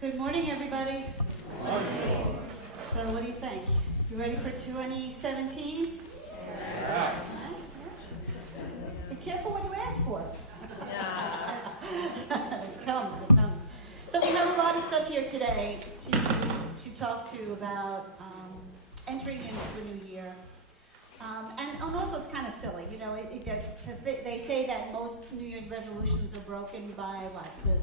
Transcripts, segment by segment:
Good morning, everybody. Morning. So what do you think? You ready for 2017? Yeah. Be careful what you ask for. Yeah. It comes. So we have a lot of stuff here today to talk to about entering into a new year. And also it's kind of silly, you know, they say that most New Year's resolutions are broken by, the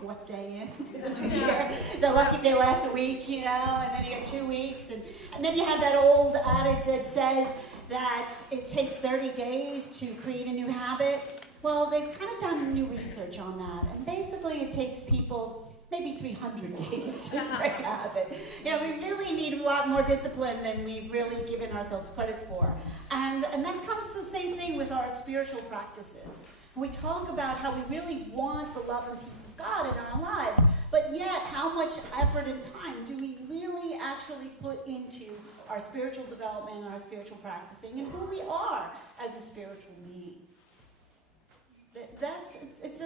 fourth day into the new year. They're lucky if they last a week, you know, and then you got 2 weeks. And then you have that old adage that says that it takes 30 days to create a new habit. Well, they've kind of done new research on that. And basically it takes people maybe 300 days to break a habit. You know, we really need a lot more discipline than we've really given ourselves credit for. And that comes to the same thing with our spiritual practices. We talk about how we really want the love and peace of God in our lives, but yet how much effort and time do we really actually put into our spiritual development, our spiritual practicing, and who we are as a spiritual being? It's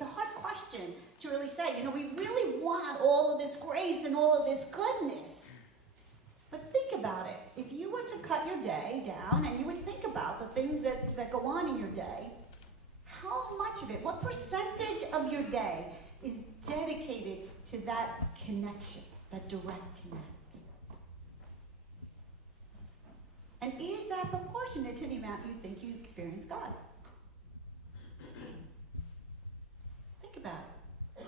a hard question to really say. You know, we really want all of this grace and all of this goodness. But think about it. If you were to cut your day down and you would think about the things that go on in your day, how much of it, what percentage of your day is dedicated to that connection, that direct connect? And is that proportionate to the amount you think you experience God? Think about it.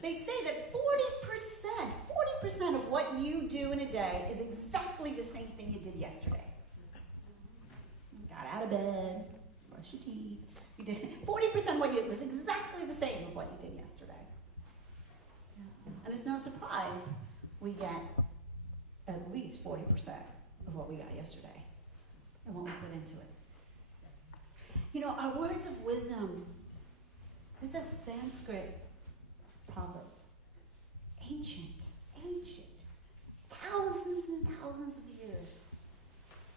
They say that 40% of what you do in a day is exactly the same thing you did yesterday. You got out of bed, brush your teeth. You did 40% of what you did was exactly the same of what you did yesterday. And it's no surprise we get at least 40% of what we got yesterday and what we put into it. You know, our words of wisdom, it's a Sanskrit proverb. Ancient, thousands and thousands of years,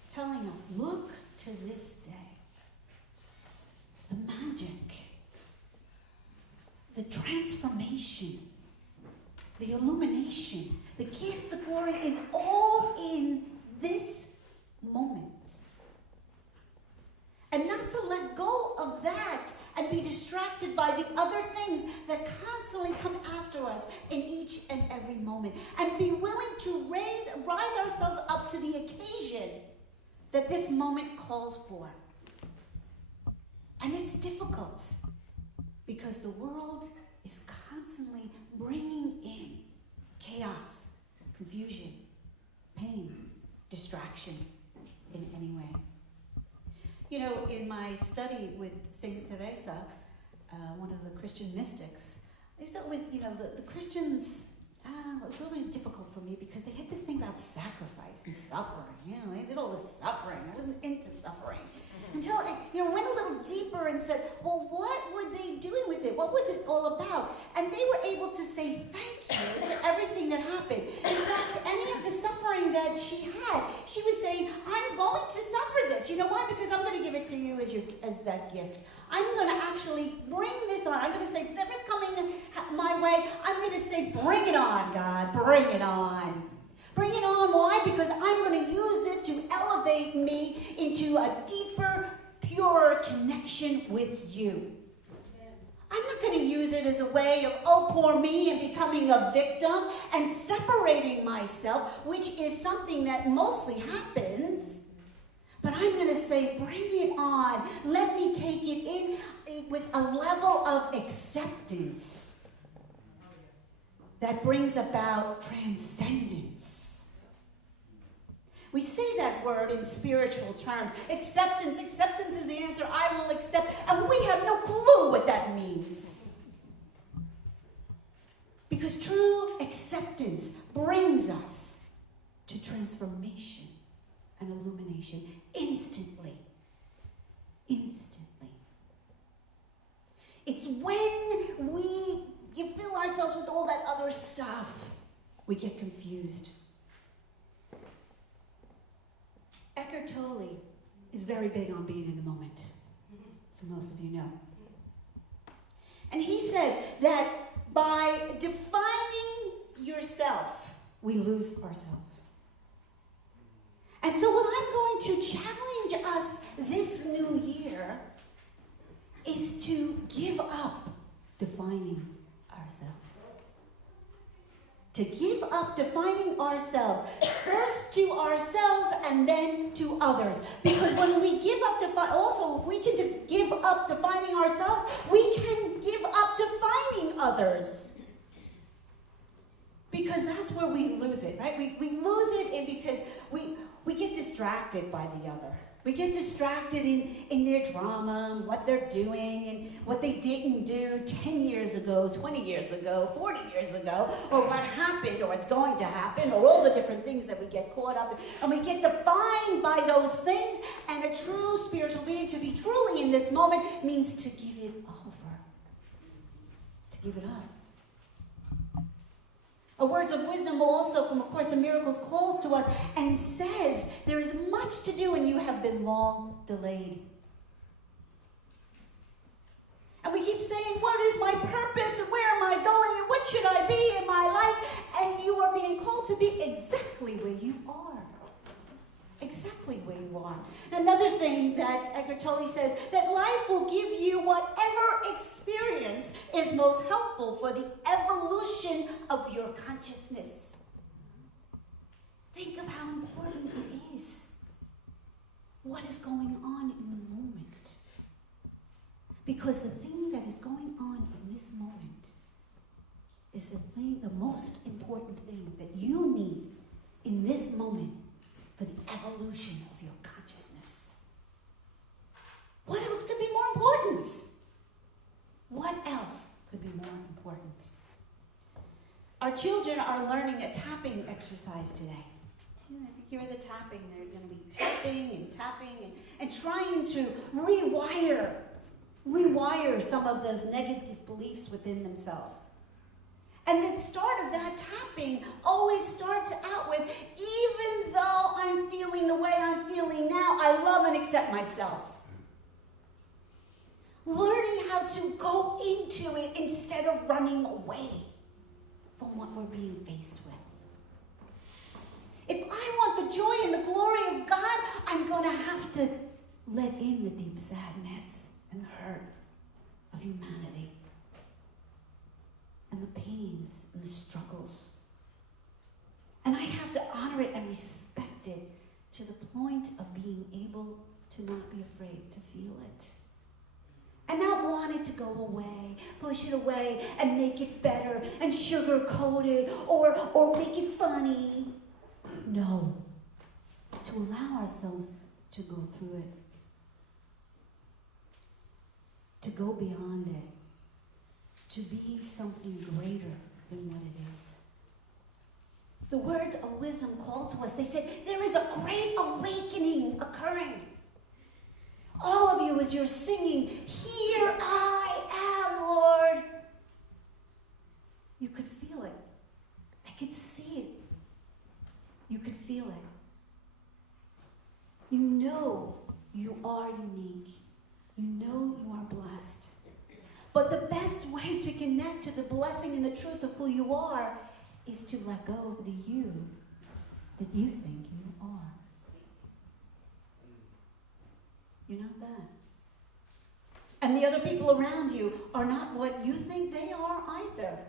telling us, look to this day. The magic, the transformation, the illumination, the gift, the glory is all in this moment. And not to let go of that and be distracted by the other things that constantly come after us in each and every moment. And be willing to rise ourselves up to the occasion that this moment calls for. And it's difficult because the world is constantly bringing in chaos, confusion, pain, distraction in any way. You know, in my study with Saint Teresa, one of the Christian mystics, I used to always, you know, the Christians, it was a little difficult for me because they had this thing about sacrifice and suffering. You know, they did all this suffering. I wasn't into suffering. Until I, went a little deeper and said, well, what were they doing with it? What was it all about? And they were able to say thank you to everything that happened. In fact, any of the suffering that she had, she was saying, I'm going to suffer this. You know why? Because I'm going to give it to you as that gift. I'm going to actually bring this on. I'm going to say, whatever's coming my way, I'm going to say, bring it on, God. Bring it on. Bring it on. Why? Because I'm going to use this to elevate me into a deeper, purer connection with you. I'm not going to use it as a way of, oh, poor me, and becoming a victim and separating myself, which is something that mostly happens. But I'm going to say, bring it on. Let me take it in with a level of acceptance that brings about transcendence. We say that word in spiritual terms. Acceptance is the answer. I will accept. And we have no clue what that means. Because true acceptance brings us to transformation and illumination instantly. Instantly. It's when we fill ourselves with all that other stuff, we get confused. Eckhart Tolle is very big on being in the moment, so most of you know. And he says that by defining we lose ourselves. And so what I'm going to challenge us this new year is to give up defining ourselves. To give up defining ourselves, first to ourselves and then to others. Because when we give up also if we can give up defining ourselves, we can give up defining others. Because that's where we lose it, right? We lose it because we get distracted by the other. We get distracted in their drama and what they're doing and what they didn't do 10 years ago, 20 years ago, 40 years ago, or what happened or what's going to happen, or all the different things that we get caught up in. And we get defined by those things. And a true spiritual being, to be truly in this moment, means to give it over. To give it up. A Words of Wisdom also from A Course in Miracles calls to us and says, there is much to do and you have been long delayed. And we keep saying, what is my purpose and where am I going and what should I be in my life? And you are being called to be exactly where you are. Exactly where you are. Another thing that Eckhart Tolle says, that life will give you whatever experience is most helpful for the evolution of your consciousness. Think of how important it is. What is going on in the moment? Because the thing that is going on in this moment is the most important thing that you need in this moment for the evolution of your consciousness. What else could be more important? What else could be more important? Our children are learning a tapping exercise today. If you hear the tapping, they're going to be tapping and trying to rewire some of those negative beliefs within themselves. And the start of that tapping always starts out with, even though I'm feeling the way I'm feeling now, I love and accept myself. Learning how to go into it instead of running away from what we're being faced with. If I want the joy and the glory of God, I'm going to have to let in the deep sadness and hurt of humanity. And the pains and the struggles. And I have to honor it and respect it to the point of being able to not be afraid to feel it. And not want it to go away, push it away and make it better and sugarcoat it or make it funny. No. To allow ourselves to go through it. To go beyond it. To be something greater than what it is. The Words of Wisdom called to us. They said, there is a great awakening occurring. All of you, as you're singing, here I am, Lord. You could feel it. I could see it. You could feel it. You know you are unique. You know you are blessed. But the best way to connect to the blessing and the truth of who you are is to let go of the you that you think you are. You're not that. And the other people around you are not what you think they are either.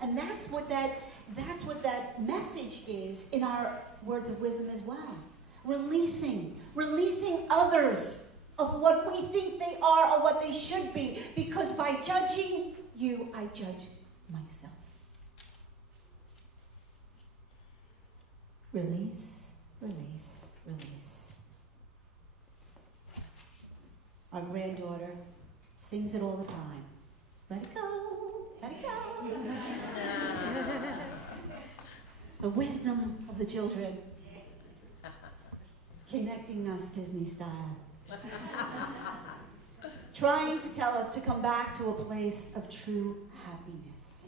And that's what that message is in our Words of Wisdom as well. Releasing others of what we think they are or what they should be. Because by judging you, I judge myself. Release, release, release. Our granddaughter sings it all the time. Let it go, let it go. The wisdom of the children. Connecting us Disney style. Trying to tell us to come back to a place of true happiness.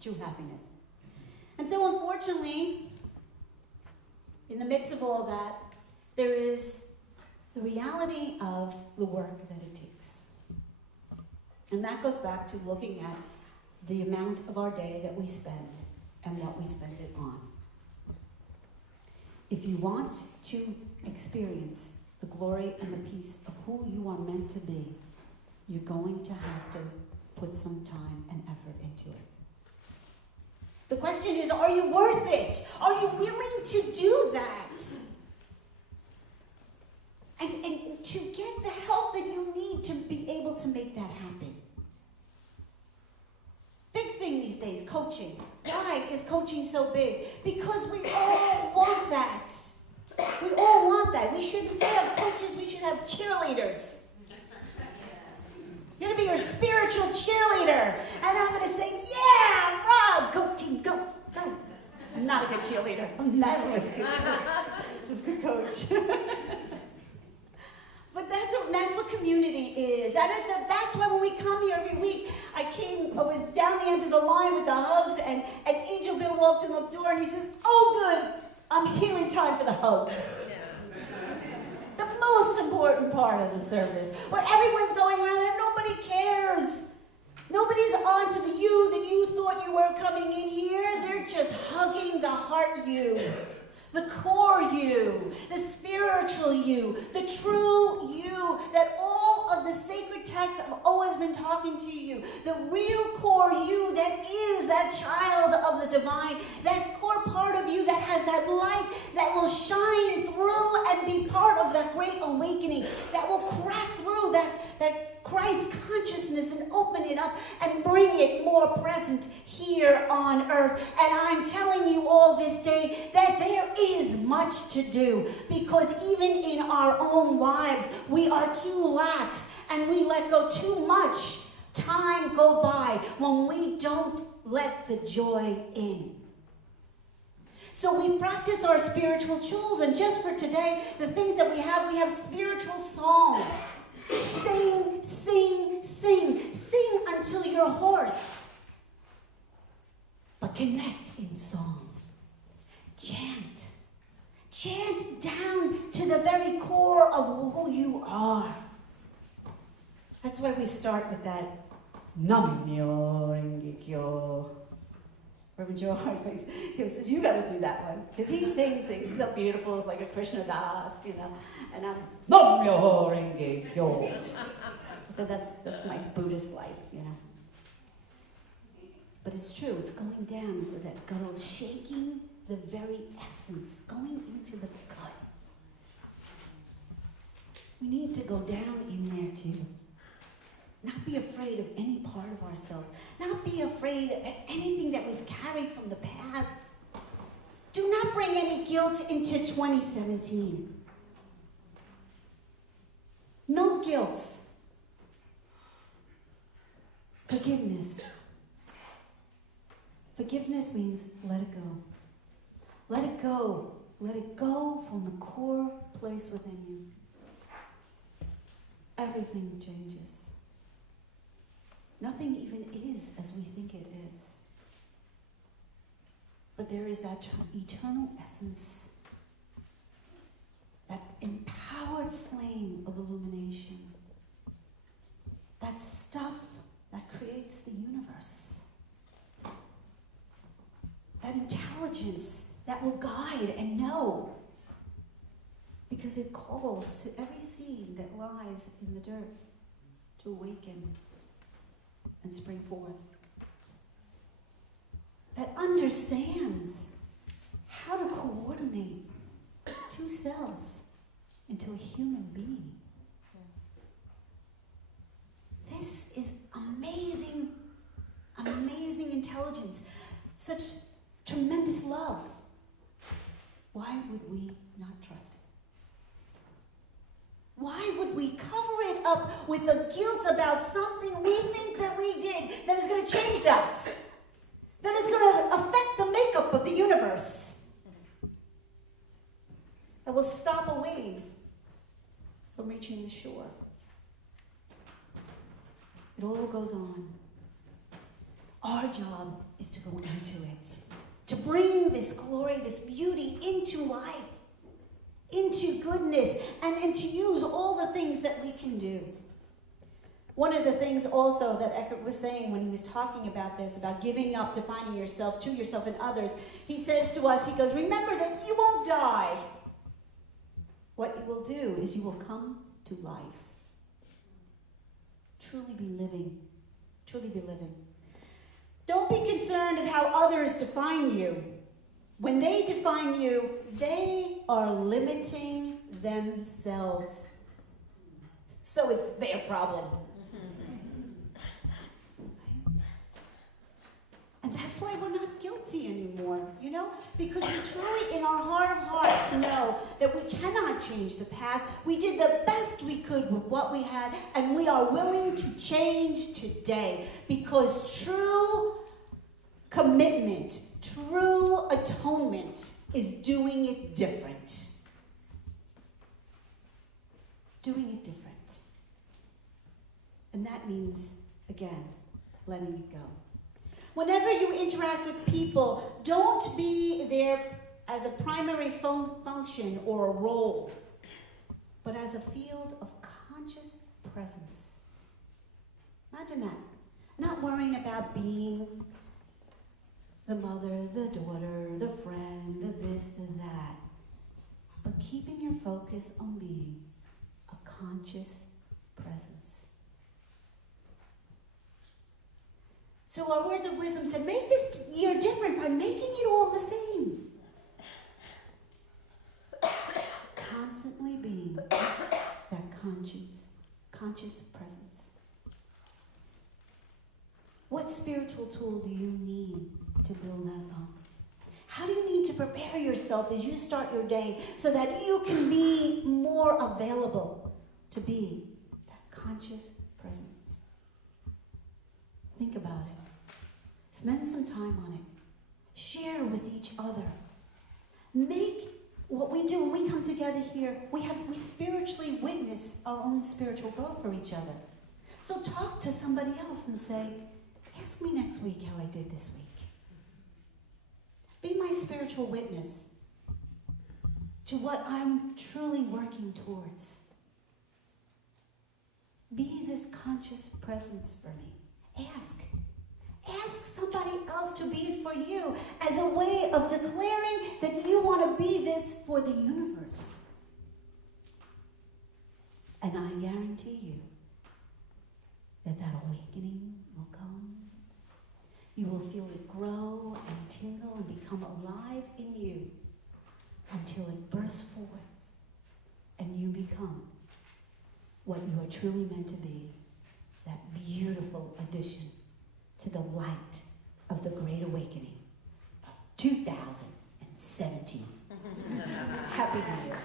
True happiness. And so unfortunately, in the midst of all that, there is the reality of the work that it takes. And that goes back to looking at the amount of our day that we spend and what we spend it on. If you want to experience the glory and the peace of who you are meant to be, you're going to have to put some time and effort into it. The question is, are you worth it? Are you willing to do that? And to get the help that you need to be able to make that happen. Big thing these days, coaching. Why is coaching so big? Because we all want that. We all want that. We shouldn't say have coaches, we should have cheerleaders. You're going to be your spiritual cheerleader. And I'm going to say, yeah, Rob, go team, go, go. I'm not a good cheerleader. I'm never a good cheerleader. I was a good coach. But that's what community is. That's why when we come here every week, I was down the end of the line with the hugs, and Angel Bill walked in the door and he says, oh good, I'm here in time for the hugs. The most important part of the service, where everyone's going around and nobody cares. Nobody's on to the you that you thought you were coming in here. They're just hugging the heart you, the core you, the spiritual you, the true you, that all of the sacred texts have always been talking to you. The real core you that is that child of the divine, that core part of you that has that light that will shine through and be part of that great awakening, that will crack through that Christ consciousness and open it up and bring it more present here on earth. And I'm telling you all this day that there is much to do, because even in our own lives we are too lax and we let go too much time go by when we don't let the joy in. So we practice our spiritual tools, and just for today, the things that we have spiritual songs. Sing, sing, sing. Sing until you're hoarse. But connect in song. Chant. Chant down to the very core of who you are. That's why we start with that Nam-myo Renge-kyo. Reverend Joe Hardface, he says, you got to do that one. Because he sings so beautiful. It's like a Krishna Das, And I'm, Nam-myo Renge-kyo. So that's my Buddhist life, But it's true. It's going down to that gut, shaking the very essence, going into the gut. We need to go down in there too. Not be afraid of any part of ourselves. Not be afraid of anything that we've carried from the past. Do not bring any guilt into 2017. No guilt. Forgiveness. Forgiveness means let it go. Let it go. Let it go from the core place within you. Everything changes. Nothing even is as we think it is. But there is that eternal essence, that empowered flame of illumination, that stuff that creates the universe, that intelligence that will guide and know, because it calls to every seed that lies in the dirt to awaken and spring forth, that understands how to coordinate two cells into a human being. This is amazing, amazing intelligence, such tremendous love. Why would we not trust it? Why would we cover it up with the guilt about something we think that we did that is going to change that? That is going to affect the makeup of the universe? That will stop a wave from reaching the shore. It all goes on. Our job is to go into it, to bring this glory, this beauty into life, into goodness, and to use all the things that we can do. One of the things also that Eckhart was saying when he was talking about this, about giving up, defining yourself to yourself and others, he says to us, he goes, remember that you won't die. What you will do is you will come to life. Truly be living. Truly be living. Don't be concerned of how others define you. When they define you, they are limiting themselves. So it's their problem. And that's why we're not guilty anymore, you know? Because we truly, in our heart of hearts, know that we cannot change the past. We did the best we could with what we had, and we are willing to change today. Because true commitment, true atonement is doing it different. Doing it different. And that means, again, letting it go. Whenever you interact with people, don't be there as a primary function or a role, but as a field of conscious presence. Imagine that. Not worrying about being the mother, the daughter, the friend, the this, the that, but keeping your focus on being a conscious presence. So our words of wisdom said, make this year different by making it all the same. Constantly being that conscious presence. What spiritual tool do you need to build that up? How do you need to prepare yourself as you start your day so that you can be more available to be that conscious presence? Think about it. Spend some time on it. Share with each other. Make what we do when we come together here, we spiritually witness our own spiritual growth for each other. So talk to somebody else and say, ask me next week how I did this week. Be my spiritual witness to what I'm truly working towards. Be this conscious presence for me. Ask. Ask somebody else to be it for you as a way of declaring that you want to be this for the universe. And I guarantee you that awakening will come. You will feel it grow and tingle and become alive in you until it bursts forth and you become what you are truly meant to be, that beautiful addition to the light of the Great Awakening of 2017. Happy New Year.